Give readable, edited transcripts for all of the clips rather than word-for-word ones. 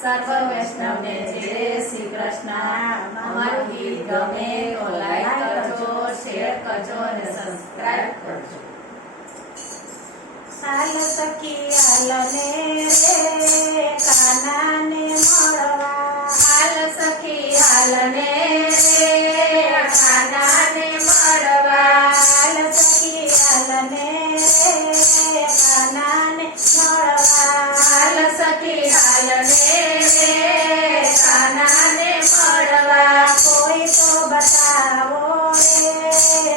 સર્વ વૈષ્ણવને જય શ્રી કૃષ્ણ। અમારું ગીત ગમે તો લાઈક કરજો, શેર કરજો અને સબસ્ક્રાઇબ કરજો। હાલ સખી હાલને રે કાનાને મળવા, હાલ સખી હાલને રે કાનાને મળવા, હાલ સખી હાલને રે કાનાને મળવા, હાલ સખી હાલને રે કાનાને મળવા। કોઈ તો બતાવો રે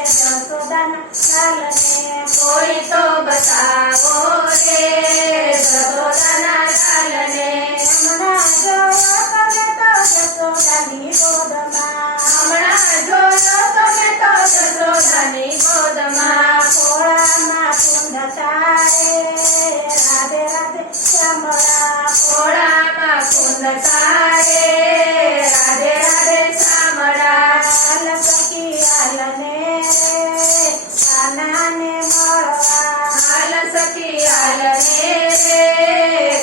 જશોદાના લાલને, કોઈ તો બતાવો રે જશોદાના લાલને। હમણાં જોયો તમે તો જશોદાની ગોદમાં, હમણાં જોયો તમે તો જશોદાની ગોદમાં, ખોળામાં કુંડ તારે રાધે રાધે શ્યામળા, ખોળામાં કુંડ તારે રાધે રાધે શામળા। હાલ સખી હાલને રે કાનાને મળવા, હાલ સખી હાલને રે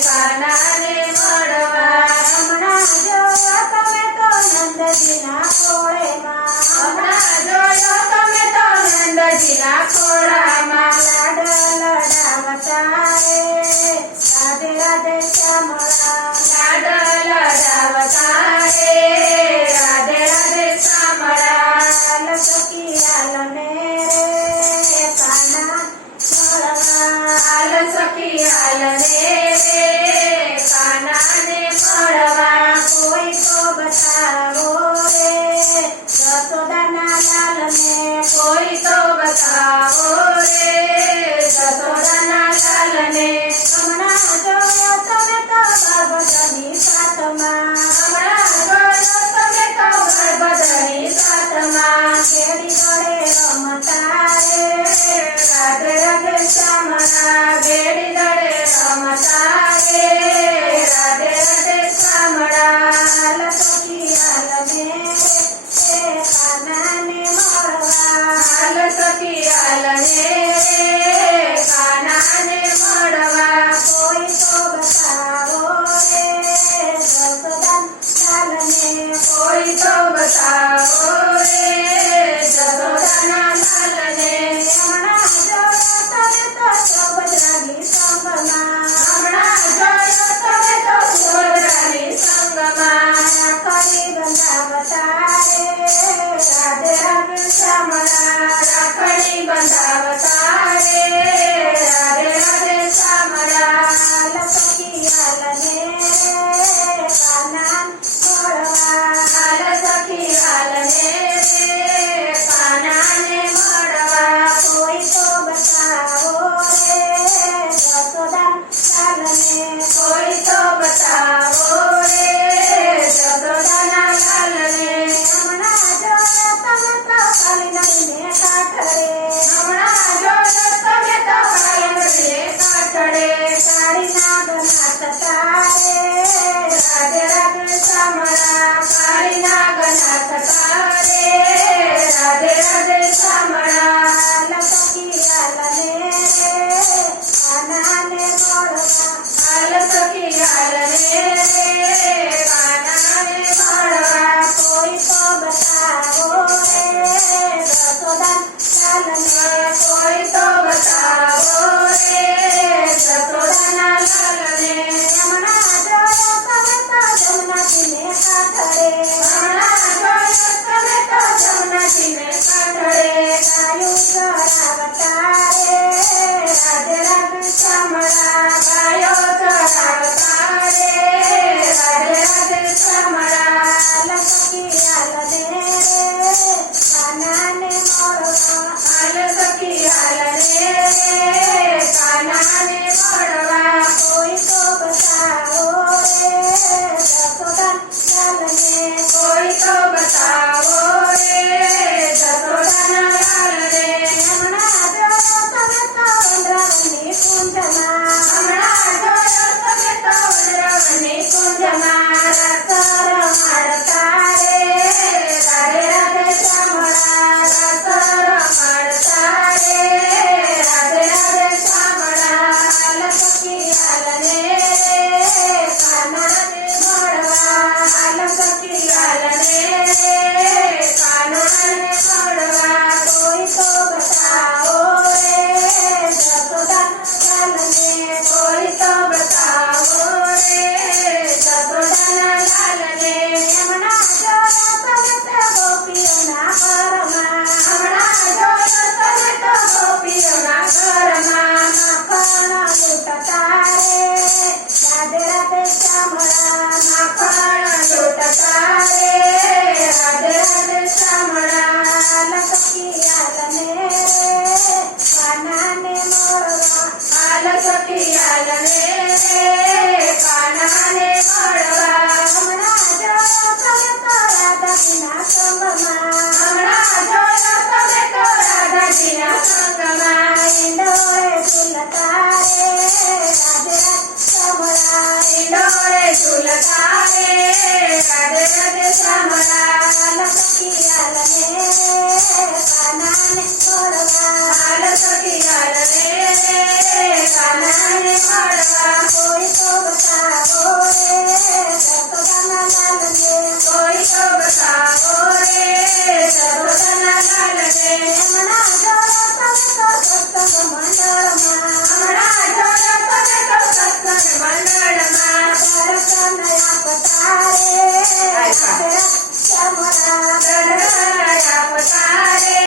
કાનાને મળવા। હમણાં જોયો તમે તો નંદજીના ખોળેમાં, હમણાં જોયો તમે તો નંદજીના ખોળામાં, લાડ લડાવતા રે રાધે રાધે શ્યામળા, લાડ રાધે રાધે શ્યામલાલ સખી હાલને કાનાને મળવા હાલ સખી હાલ રે કાનાને મળવા કોઈ તો બતાવો રે સતોદાના લાલને કોઈ તો બતાવો રે સર્વદાના લાલને હમણાં જોયો તમે તો સત્સંગ મંડળમાં હમણાં જોયો તમે તો સત્સંગ મંડળમાં દર્શન આપતા રે